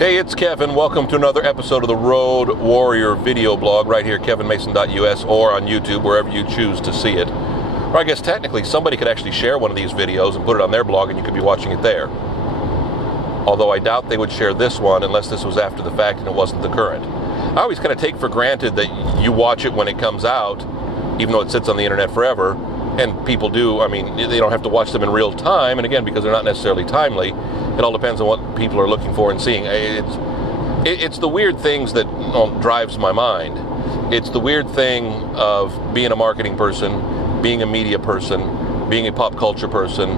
Hey, it's Kevin. Welcome to another episode of the Road Warrior video blog right here, kevinmason.us, or on YouTube, wherever you choose to see it. Or I guess technically somebody could actually share one of these videos and put it on their blog and you could be watching it there. Although I doubt they would share this one unless this was after the fact and it wasn't the current. I always kind of take for granted that you watch it when it comes out, even though it sits on the internet forever. And people do, I mean, they don't have to watch them in real time, and again, because they're not necessarily timely, it all depends on what people are looking for and seeing. It's the weird things that drives my mind. It's the weird thing of being a marketing person, being a media person, being a pop culture person,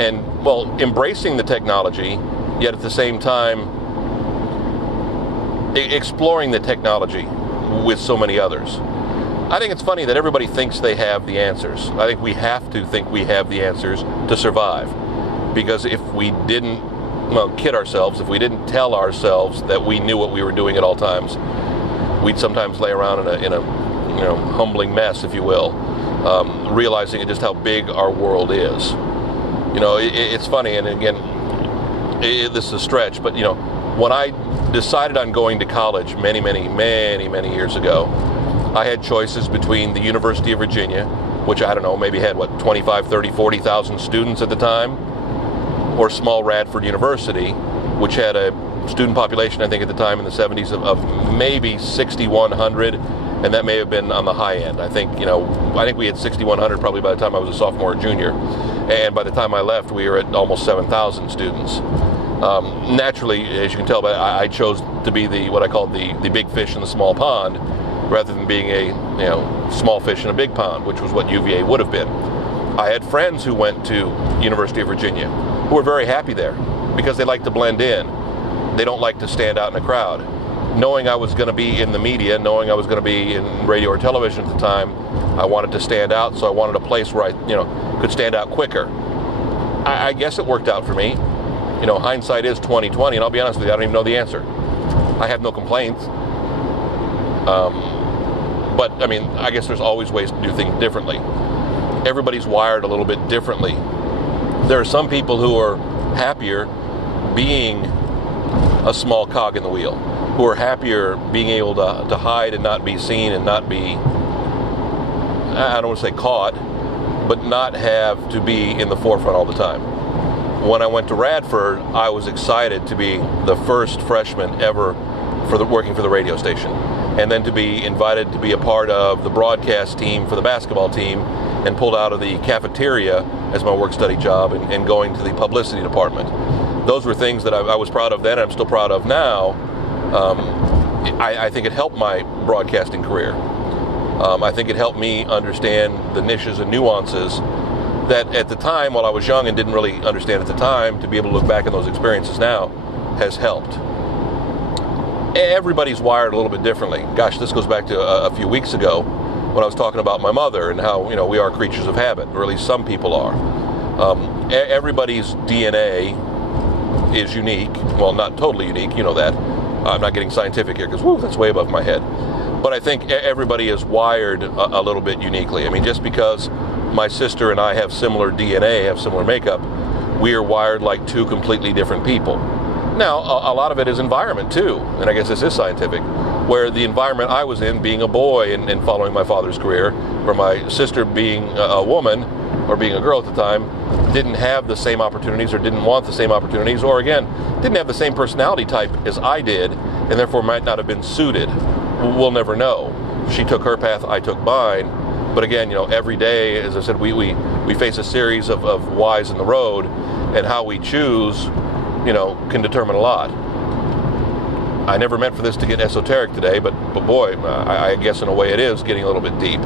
and, well, embracing the technology, yet at the same time, exploring the technology with so many others. I think it's funny that everybody thinks they have the answers. I think we have to think we have the answers to survive. Because if we didn't, kid ourselves, if we didn't tell ourselves that we knew what we were doing at all times, we'd sometimes lay around in a humbling mess, if you will, realizing just how big our world is. It's funny, and again, this is a stretch, but when I decided on going to college many years ago, I had choices between the University of Virginia, which I don't know, maybe had 25, 30, 40,000 students at the time, or small Radford University, which had a student population, I think at the time in the 70s of maybe 6,100, and that may have been on the high end. I think we had 6,100 probably by the time I was a sophomore or junior, and by the time I left, we were at almost 7,000 students. Naturally, as you can tell, I chose to be what I call the big fish in the small pond, rather than being a small fish in a big pond, which was what UVA would have been. I had friends who went to University of Virginia who were very happy there because they like to blend in. They don't like to stand out in a crowd. Knowing I was going to be in the media, knowing I was going to be in radio or television at the time, I wanted to stand out, so I wanted a place where I could stand out quicker. I guess it worked out for me. Hindsight is 20/20, and I'll be honest with you, I don't even know the answer. I have no complaints. But, I guess there's always ways to do things differently. Everybody's wired a little bit differently. There are some people who are happier being a small cog in the wheel, who are happier being able to hide and not be seen and not be, I don't want to say caught, but not have to be in the forefront all the time. When I went to Radford, I was excited to be the first freshman ever working for the radio station, and then to be invited to be a part of the broadcast team for the basketball team, and pulled out of the cafeteria as my work-study job and going to the publicity department. Those were things that I was proud of then, and I'm still proud of now. I think it helped my broadcasting career. I think it helped me understand the niches and nuances that at the time, while I was young and didn't really understand at the time, to be able to look back at those experiences now has helped. Everybody's wired a little bit differently. Gosh, this goes back to a few weeks ago when I was talking about my mother and how, we are creatures of habit, or at least some people are. Everybody's DNA is unique. Well, not totally unique, you know that. I'm not getting scientific here because, that's way above my head. But I think everybody is wired a little bit uniquely. Just because my sister and I have similar DNA, have similar makeup, we are wired like two completely different people. Now, a lot of it is environment, too, and I guess this is scientific, where the environment I was in, being a boy and following my father's career, where my sister being a woman, or being a girl at the time, didn't have the same opportunities or didn't want the same opportunities, or again, didn't have the same personality type as I did, and therefore might not have been suited. We'll never know. She took her path, I took mine, but again, every day, as I said, we face a series of whys in the road, and how we choose can determine a lot. I never meant for this to get esoteric today, but boy, I guess in a way it is getting a little bit deep.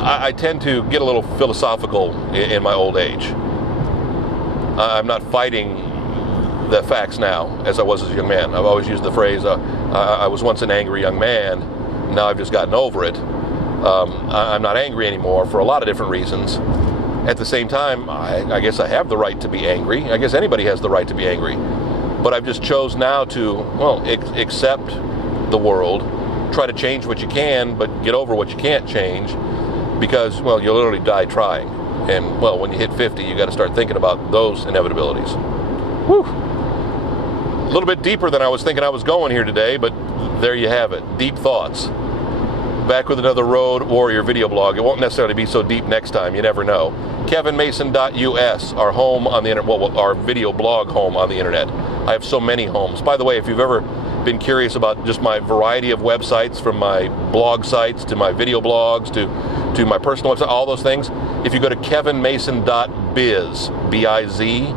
I tend to get a little philosophical in my old age. I'm not fighting the facts now as I was as a young man. I've always used the phrase, I was once an angry young man, now I've just gotten over it. I'm not angry anymore for a lot of different reasons. At the same time, I guess I have the right to be angry. I guess anybody has the right to be angry. But I've just chose now to, accept the world, try to change what you can, but get over what you can't change, because, you'll literally die trying. And, when you hit 50, you got to start thinking about those inevitabilities. Whew. little bit deeper than I was thinking I was going here today, but there you have it. Deep thoughts. Back with another Road Warrior video blog. It won't necessarily be so deep next time. You never know. KevinMason.us, our home on the internet, well, our video blog home on the internet. I have so many homes. By the way, if you've ever been curious about just my variety of websites, from my blog sites to my video blogs to my personal website, all those things, if you go to kevinmason.biz, B-I-Z,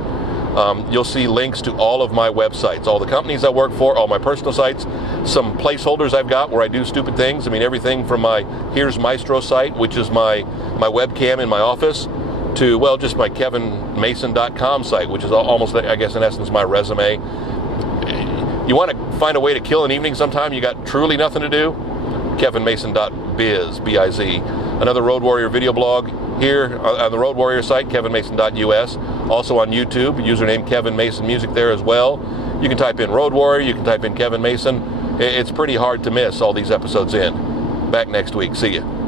you'll see links to all of my websites, all the companies I work for, all my personal sites, some placeholders I've got where I do stupid things. I mean, everything from my Here's Maestro site, which is my webcam in my office, to, well, just my kevinmason.com site, which is almost, I guess, in essence, my resume. You want to find a way to kill an evening sometime, you got truly nothing to do? kevinmason.biz, B-I-Z. Another Road Warrior video blog here on the Road Warrior site, kevinmason.us. Also on YouTube, username Kevin Mason Music there as well. You can type in Road Warrior, you can type in Kevin Mason. It's pretty hard to miss all these episodes in. Back next week. See ya.